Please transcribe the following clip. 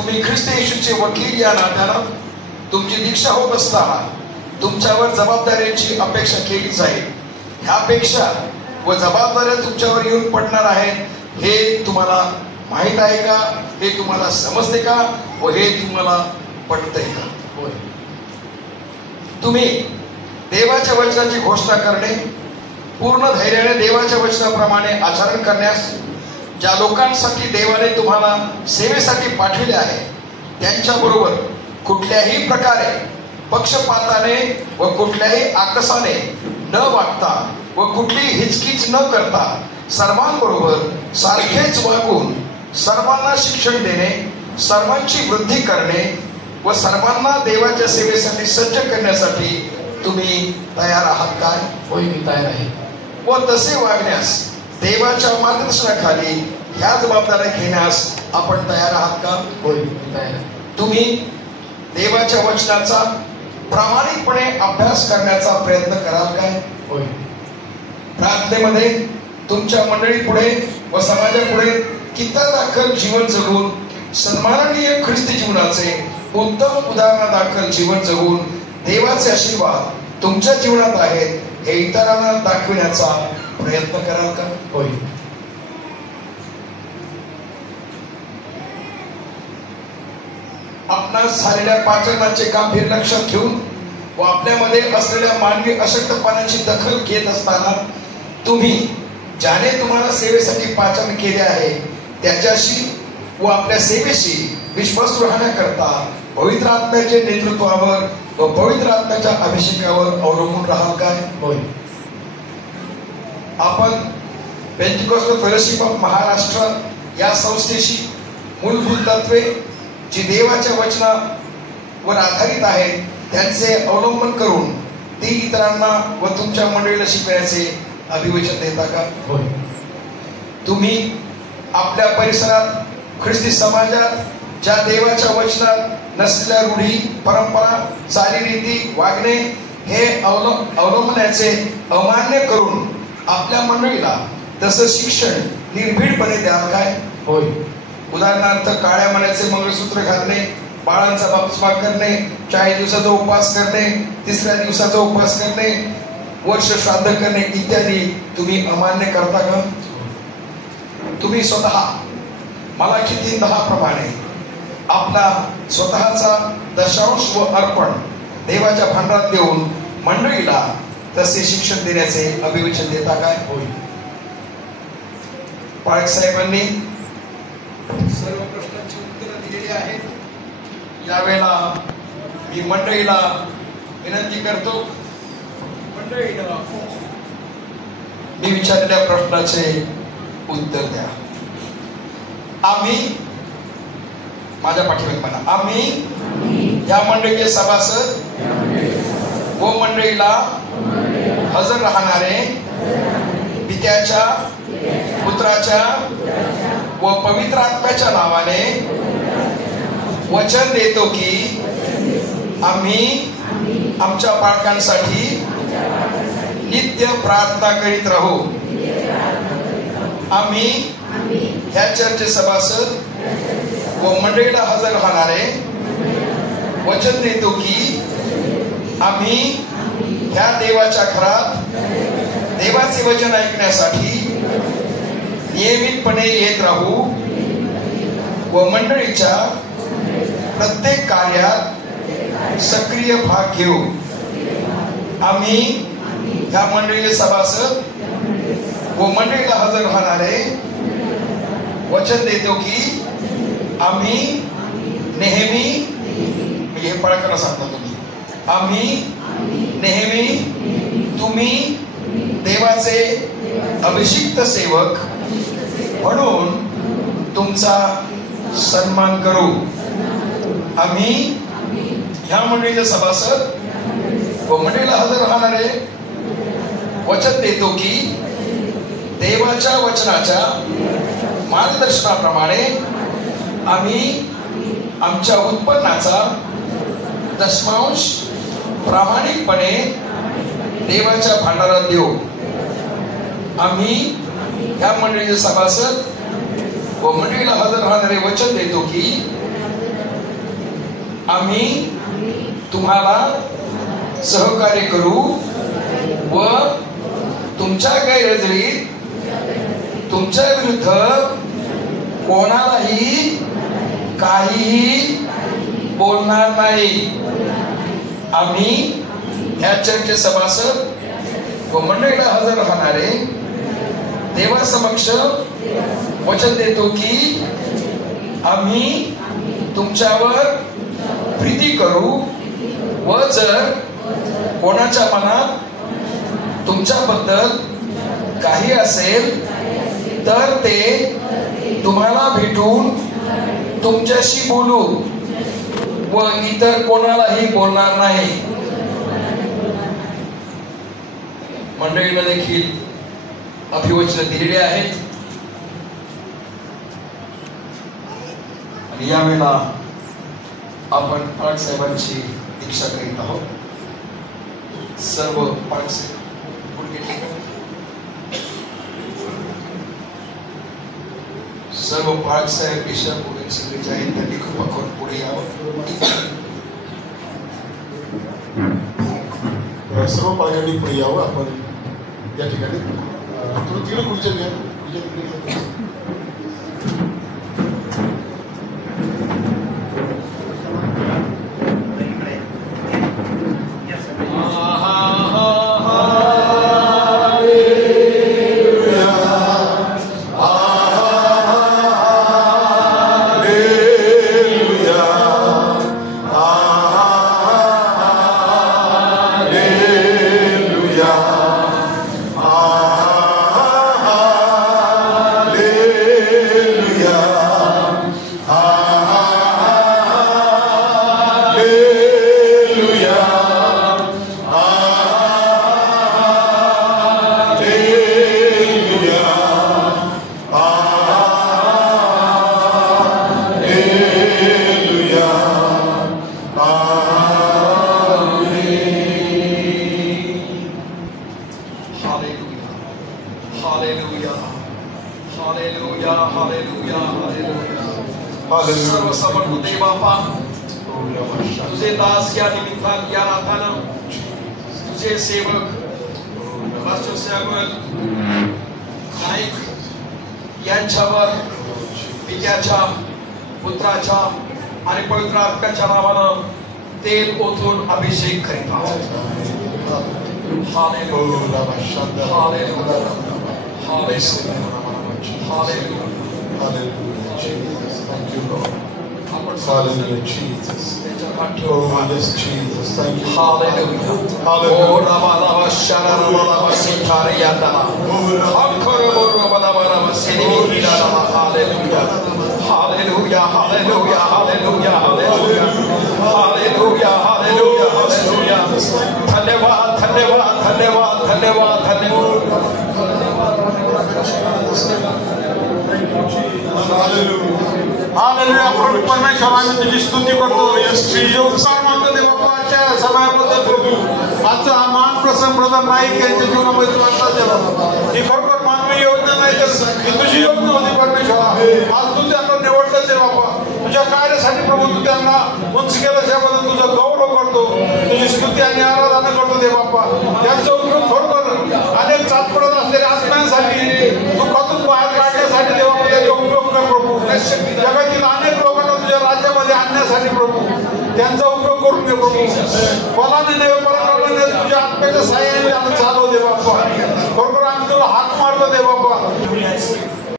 तुम्ही ख्रिस्त येशूचे वकील या नात्यानं तुमची दीक्षा होत असताना तुमच्यावर जबाबदाऱ्यांची अपेक्षा केली जाईल. ह्यापेक्षा व जबाबदाऱ्या तुमच्यावर येऊन पडणार आहेत हे तुम्हाला माहित आहे का? हे तुम्हाला समजते का? व हे तुम्हाला पटतंय का? होय. तुम्ही देवाच्या वचनाची घोषणा करणे, पूर्ण धैर्याने देवाच्या वचनाप्रमाणे आचरण करण्यास ज्या लोकांसाठी देवाने तुम्हाला सेवेसाठी पाठविले आहे त्यांच्याबरोबर कुठल्याही प्रकारे पक्षपाताने व कुठल्याही आकसाने न वागता व कुठलीही हिचकिच न करता सर्वांबरोबर सारखेच वागून सर्वांना शिक्षण देणे, सर्वांची वृद्धी करणे व सर्वांना देवाच्या सेवेसाठी सज्ज करण्यासाठी तुम्ही तयार आहात काय? होय, मी तयार आहे. व तसे वागण्यास देवाच्या मार्गदर्शनाखाली ह्या जबाबदाऱ्या घेण्यास आपण तयार आहात का? होय, मी तयार आहे. तुम्ही देवाच्या वचनाचा प्रामाणिकपणे अभ्यास करण्याचा प्रयत्न कराल काय? होय. प्रार्थनेमध्ये तुमच्या मंडळी पुढे व समाजापुढे कितादाखल जीवन जगून सन्माननीय ख्रिस्ती जीवनाचे उत्तम उदाहरणादाखल जीवन जगून देवाचे आशीर्वाद तुमच्या जीवनात आहेत हे इतरांना दाखविण्याचा प्रयत्न कराल का? होय. आपणास झालेल्या पाचनाचे गांभीर्य लक्षात घेऊन व आपल्यामध्ये असलेल्या मानवी अशक्तपणाची दखल घेत असताना तुम्ही ज्याने तुम्हाला सेवेसाठी पाचन केले आहे त्याच्याशी व आपल्या सेवेशी विश्वास राहण्याकरता पवित्र आत्म्याचे नेतृत्वावर व पवित्र आत्म्याच्या अभिषेकावर अवलंबून राहाल काय? होय. आपण पेंटिकॉस्टल फेलोशिप ऑफ महाराष्ट्र या संस्थेशी मूलभूत तत्वे जी देवाच्या वचनावर आधारित आहेत त्यांचे अवलंबन करून ती इतरांना व तुमच्या मंडळीला शिकवण्याचे अभिवचन देता का? होय. तुम्ही आपल्या परिसरात ख्रिस्ती समाजात ज्या देवाच्या वचनात नसलेल्या रूढी, परंपरा, चालीरीती, वागणे हे अवलंबण्याचे अमान्य करून आपल्या मंडळीला तसं शिक्षण निर्भीडपणे द्याल काय? होय. उदाहरणार्थ काळ्या मण्याचे मंगळसूत्र घालणे, बाळांचा बाप्तिस्मा करणे, 40 दिवसाचा उपवास करणे, 3ऱ्या दिवसाचा उपवास करणे, वर्ष श्राद्ध करणे इत्यादी तुम्ही अमान्य करता का? तुम्ही स्वतः मलाकी 3:10 प्रमाणे आपला स्वतःचा दशांश व अर्पण देवाच्या भांडारात देऊन मंडळीला तसे शिक्षण देण्याचे अभिवचन देता काय? होय. पाळक साहेबांनी सर्व प्रश्नांची उत्तरं दिलेली आहेत. यावेळेला मी मंडळीला विनंती करतो, मंडळीला मी विचारलेल्या प्रश्नाचे उत्तर द्या. आम्ही, माझ्या पाठीवर म्हणा, आम्ही या मंडळीचे सभासद व मंडळीला हजर राहणारे पित्याच्या, पुत्राच्या व पवित्र आत्म्याच्या नावाने वचन देतो की आम्ही आमच्या बाळकांसाठी नित्य प्रार्थना करीत राहू. आम्ही ह्या चर्चेचे सभासद व मंडळीला हजर राहणारे वचन देतो की आम्ही ह्या देवाच्या घरात देवाचे वचन ऐकण्यासाठी नियमितपणे येत राहू व मंडळीच्या प्रत्येक कार्यात सक्रिय भाग घेऊ. आम्ही ह्या मंडळीचे सभासद व मंडळीला हजर राहणारे वचन देतो की आम्ही नेहमी, मी हे पळकाला सांगतो तुम्ही, आम्ही नेहमी तुम्ही देवाचे अभिषिक्त सेवक म्हणून तुमचा सन्मान करू. आम्ही ह्या मंडळीचे सभासद व मंडळीला हजर राहणारे वचन देतो की देवाच्या वचनाच्या मार्गदर्शनाप्रमाणे आम्ही आमच्या उत्पन्नाचा दशमांश प्रामाणिकपणे देवाच्या भांडारात देऊ. आम्ही ह्या मंडळीचे सभासद व मंडळीला हजर राहणारे वचन देतो की आम्ही तुम्हाला सहकार्य करू व तुमच्या गैरहजेरीत तुमच्या विरुद्ध कोणालाही काहीही बोलणार नाही. आम्ही या चर्चेचे सभासद व मंडळीला हजर राहणारे देवासमक्ष वचन देतो की आम्ही तुमच्यावर प्रीती करू व जर कोणाच्या मनात तुमच्याबद्दल काही असेल तर ते तुम्हाला भेटून तुमच्याशी बोलू व इतर कोणालाही बोलणार नाही. मंडळीला देखील अभिवचन दिलेले आहेत आणि यावेळेला आपण पालक साहेबांची दीक्षा करीत आहोत. सर्व पालक साहेब सर्व पालक साहेब ईश्वर पुढे सगळे जे आहेत त्यांनी कृपा करून पुढे यावं. सर्व पालकांनी पुढे यावं. आपण या ठिकाणी थोडं तिकडे खुर्च्या घ्या. तुझे दास या निमित्तानं या नाथानं तुझे सेवक नाईक यांच्यावर पित्याच्या पुत्राच्या आणि पवित्र आत्म्याच्या नावानं तेल ओतून अभिषेक करीत आहोत. Hallelujah hallelujah hallelujah Hallelujah, Jesus. Oh, yes, Jesus. Thank you. Hallelujah. Hallelujah. Oh, Rama Rama Shara Rama Rama Sitari Yadama. Hankara Rama Rama Rama Sini Rama. Hallelujah. Hallelujah. Hallelujah. Hallelujah. Hallelujah. Hallelujah. Hallelujah. Hallelujah. धन्यवाद धन्यवाद धन्यवाद धन्यवाद धन्यवाद. Hallelujah. Hallelujah. आपण परमेश्वराने तुझी स्तुती करतो. देवाच्या सभाबद्दल प्रभू आजचा हा मान प्रसंग ब्रदर नाईक यांच्या जीवनामध्ये वाटला देवा. ही खरोखर मानवी योजना नाही तर ही तुझी योजना होती परमेश्वरा. आज तू त्यांना निवडलं ते बाबा तुझ्या कार्यासाठी प्रभू तू त्यांना उंच केलं त्याबद्दल तुझा गौरव करतो. तुझी स्तुती आणि आराधना करतो दे बाप्पा. त्यांचा उपयोग खरोखर अनेक चाचपडत असलेल्या आत्म्यांसाठी दुःखातून बाहेर काढण्यासाठी देवा त्याचा उपयोग कर प्रभू. जगातील अनेक लोकांना तुझ्या राज्यामध्ये आणण्यासाठी प्रभू त्यांचा उपयोग करून घे प्रभू. फलाने नव्हे पराक्रमाने तुझ्या आत्म्याच्या साह्याने त्यांना चालव दे बाप्पा. बरोबर आम्ही तुला हात मारतो दे बाप्पा.